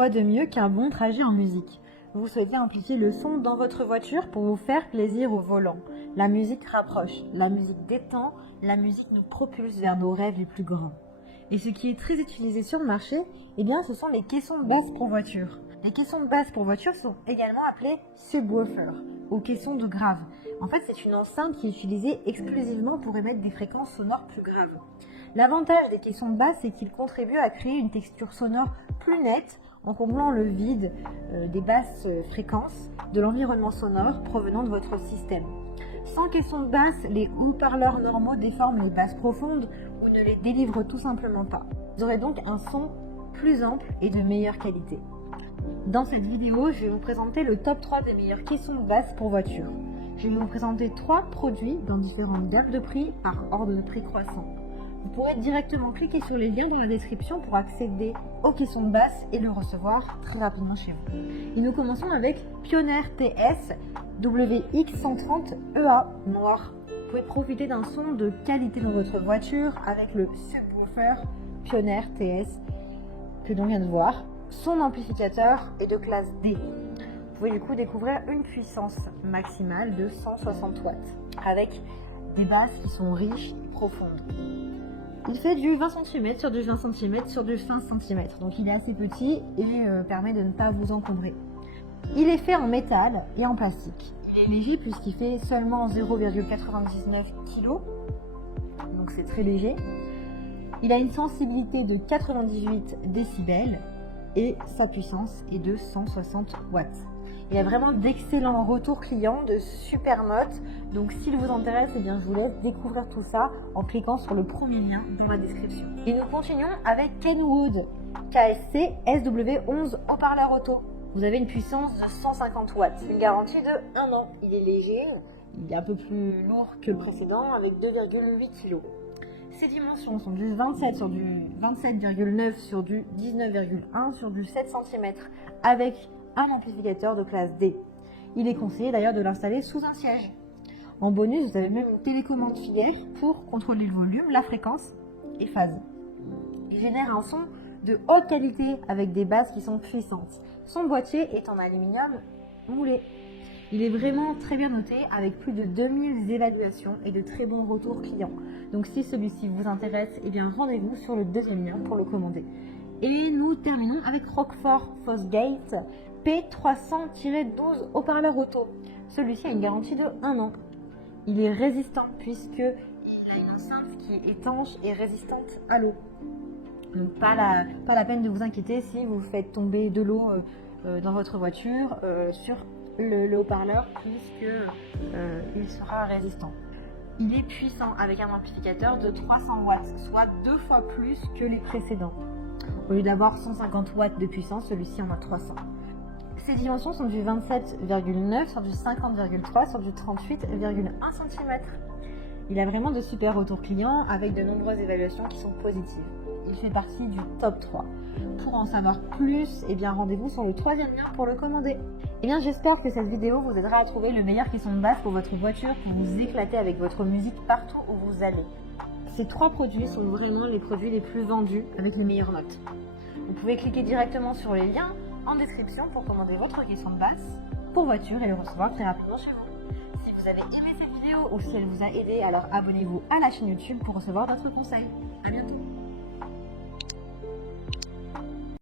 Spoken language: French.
Quoi de mieux qu'un bon trajet en musique? Vous souhaitez amplifier le son dans votre voiture pour vous faire plaisir au volant. La musique rapproche, la musique détend, la musique nous propulse vers nos rêves les plus grands. Et ce qui est très utilisé sur le marché, eh bien, ce sont les caissons de basse pour voiture. Les caissons de basse pour voiture sont également appelés subwoofers ou caissons de grave. En fait, c'est une enceinte qui est utilisée exclusivement pour émettre des fréquences sonores plus graves. L'avantage des caissons de basse, c'est qu'ils contribuent à créer une texture sonore plus nette en comblant le vide des basses fréquences de l'environnement sonore provenant de votre système. Sans caisson de basse, les haut-parleurs normaux déforment les basses profondes ou ne les délivrent tout simplement pas. Vous aurez donc un son plus ample et de meilleure qualité. Dans cette vidéo, je vais vous présenter le top 3 des meilleurs caissons de basse pour voiture. Je vais vous présenter 3 produits dans différentes gammes de prix par ordre de prix croissant. Vous pourrez directement cliquer sur les liens dans la description pour accéder aux caissons de basse et le recevoir très rapidement chez vous. Et nous commençons avec Pioneer TS WX130EA noir. Vous pouvez profiter d'un son de qualité dans votre voiture avec le subwoofer Pioneer TS que l'on vient de voir. Son amplificateur est de classe D. Vous pouvez du coup découvrir une puissance maximale de 160 watts avec des basses qui sont riches et profondes. Il fait du 20 cm sur du 20 cm sur du 20 cm, donc il est assez petit et permet de ne pas vous encombrer. Il est fait en métal et en plastique. Il est léger puisqu'il fait seulement 0,99 kg, donc c'est très léger. Il a une sensibilité de 98 décibels et sa puissance est de 160 watts. Il y a vraiment d'excellents retours clients, de super notes. Donc s'il vous intéresse, eh bien, je vous laisse découvrir tout ça en cliquant sur le premier lien dans la description. Et nous continuons avec Kenwood KSC SW11 haut-parleur auto. Vous avez une puissance de 150 watts, une garantie de 1 an. Il est léger, il est un peu plus lourd que le précédent avec 2,8 kg. Ses dimensions sont du 27 sur du 27,9 sur du 19,1 sur du 7 cm avec un amplificateur de classe D. Il est conseillé d'ailleurs de l'installer sous un siège. En bonus, vous avez même une télécommande filaire pour contrôler le volume, la fréquence et phase. Il génère un son de haute qualité avec des basses qui sont puissantes. Son boîtier est en aluminium moulé. Il est vraiment très bien noté avec plus de 2000 évaluations et de très bons retours clients. Donc si celui-ci vous intéresse, eh bien rendez-vous sur le deuxième lien pour le commander. Et nous terminons avec Rockford Fosgate P300-12 haut-parleur auto. Celui-ci a une garantie de 1 an. Il est résistant puisqu'il a une enceinte qui est étanche et résistante à l'eau. Donc pas la peine de vous inquiéter si vous faites tomber de l'eau dans votre voiture sur le haut-parleur puisqu'il sera résistant. Il est puissant avec un amplificateur de 300 watts, soit 2 fois plus que les précédents. Au lieu d'avoir 150 watts de puissance, celui-ci en a 300. Ses dimensions sont du 27,9 sur du 50,3 sur du 38,1 cm. Il a vraiment de super retours clients avec de nombreuses évaluations qui sont positives. Il fait partie du top 3. Pour en savoir plus, eh bien rendez-vous sur le troisième lien pour le commander. Eh bien j'espère que cette vidéo vous aidera à trouver le meilleur caisson de basse pour votre voiture pour vous éclater avec votre musique partout où vous allez. Ces 3 produits sont vraiment les produits les plus vendus avec les meilleures notes. Vous pouvez cliquer directement sur les liens en description pour commander votre caisson de basse pour voiture et le recevoir très rapidement chez vous. Si vous avez aimé cette vidéo ou si elle vous a aidé, alors abonnez-vous à la chaîne YouTube pour recevoir d'autres conseils. À bientôt.